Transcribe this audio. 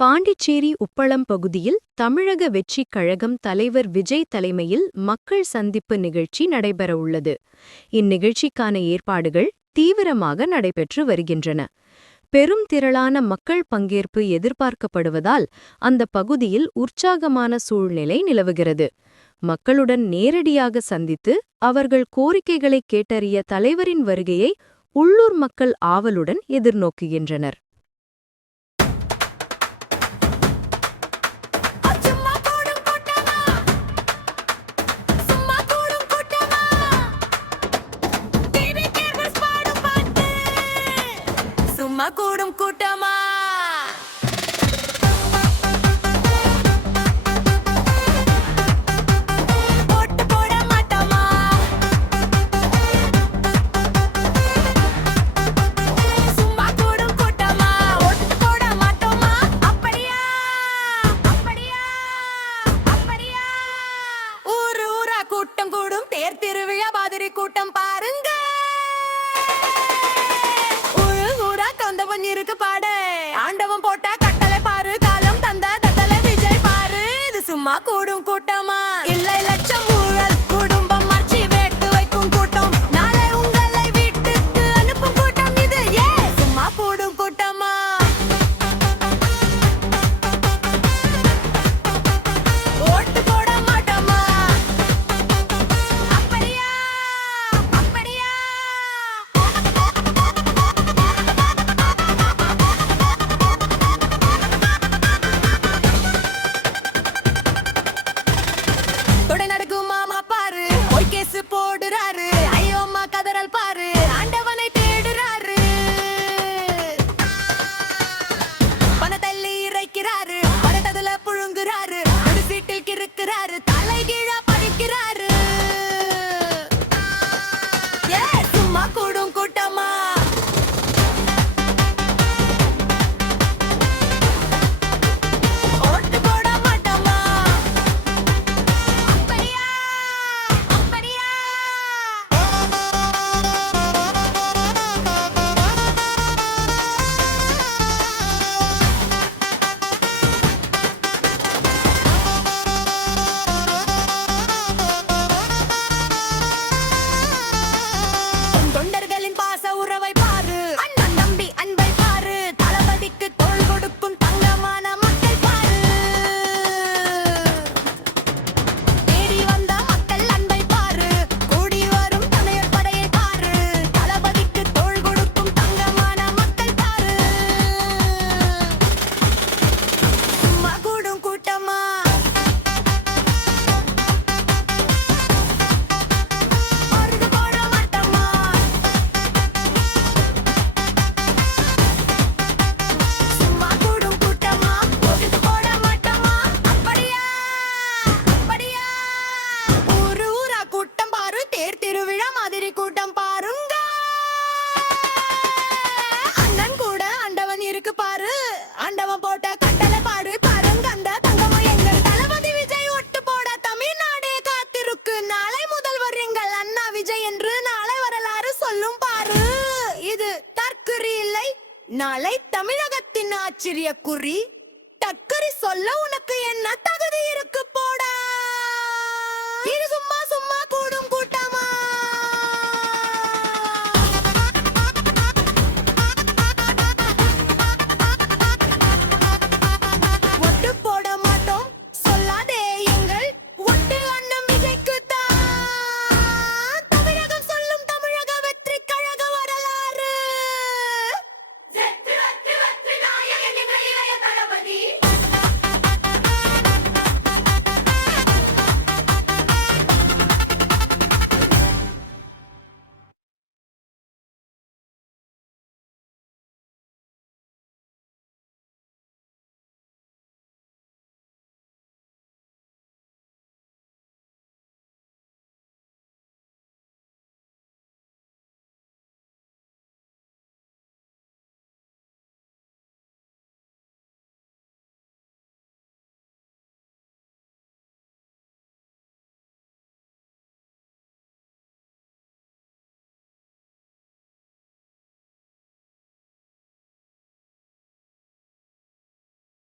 பாண்டிச்சேரி உப்பளம் பகுதியில் தமிழக வெற்றிக் கழகம் தலைவர் விஜய் தலைமையில் மக்கள் சந்திப்பு நிகழ்ச்சி நடைபெறவுள்ளது. இந்நிகழ்ச்சிக்கான ஏற்பாடுகள் தீவிரமாக நடைபெற்று வருகின்றன. பெரும் திரளான மக்கள் பங்கேற்பு எதிர்பார்க்கப்படுவதால் அந்த பகுதியில் உற்சாகமான சூழ்நிலை நிலவுகிறது. மக்களுடன் நேரடியாக சந்தித்து அவர்கள் கோரிக்கைகளை கேட்டறிய தலைவரின் வருகையை உள்ளூர் மக்கள் ஆவலுடன் எதிர்நோக்குகின்றனர். கூடும் கூட்டமா போட்டு போட மாட்டோமா, சும்மா கூடும் கூட்டமா ஓட்டு போட மாட்டோமா, அப்படியா அப்படியா அப்படியா. ஊரு ஊரா கூட்டம் கூடும், தேர் திருவிழா மாதிரி கூட்டம் பாருங்க. இருக்கு பாடு, ஆண்டவன் போட்ட கட்டளை பாரு, காலம் தந்த தட்டளை விஜய் பாரு. இது சும்மா கூடும் கூட்டமா இல்லை, லட்சம் ஊழல் குடும்பம் மாற்றி வேட்டு வைக்கும் கூட்டம், நாளை உங்களை வீட்டுக்கு அனுப்பும் கூட்டம். இது சும்மா கூடும் கூட்டமா. ஓட்டு போட மாட்டோமா, அப்படியா அப்படியா. போடுறாரு ஐயோம்மா கதறல் பாரு, ஆண்டவனை தேடுறாரு, பணத்தள்ளி இறைக்கிறாரு, பணத்ததுல புழுங்குறாரு, ஒரு சீட்டில் கிறுக்கிறாரு, தலை கீழா படிக்கிறாரு. சும்மா கூடும் கூட்டமா. ஓட்டு போட மாட்டோமா, அப்படியா அப்படியா. தொண்டர்களின் பாச உறவை பாரு, அண்ணன் நம்பி அன்பை பாரு, தளபதிக்கு தோள் கொடுக்கும் தங்கமான மக்கள் பாரு. தேடி வந்த மக்கள் அன்பை பாரு, கூடி வரும் தமிழர் படையை பாரு, தளபதிக்கு தோள் கொடுக்கும் தங்கமான மக்கள் பாரு. சும்மா கூடும் கூட்டமா. பொறுத்து போட மாட்டோமா, சும்மா கூடும் கூட்டமா பொறுத்து போட மாட்டோமா, அப்படியா அப்படியா. ஊரு ஊரா கூட்டம் பாரு, தேர் திருவிழா மாதிரி கூட்டம் பாருங்க. அண்ணன் கூட ஆண்டவன் இருக்கு பாரு, ஆண்டவன் போட்ட கட்டளை பாடு, பாருங்க அந்த தங்கமும் எங்கள் தளபதி விஜய். ஒட்டு போட தமிழ்நாடே காத்திருக்கு, நாளை முதல்வர் எங்கள் அண்ணா விஜய் என்று நாளை வரலாறு சொல்லும் பாரு. இது தற்குறி இல்லை, நாளை தமிழகத்தின் ஆச்சரிய குறி. டக்கரி சொல்ல உனக்கு என்ன தகுதி இருக்கு போடா. இது சும்மா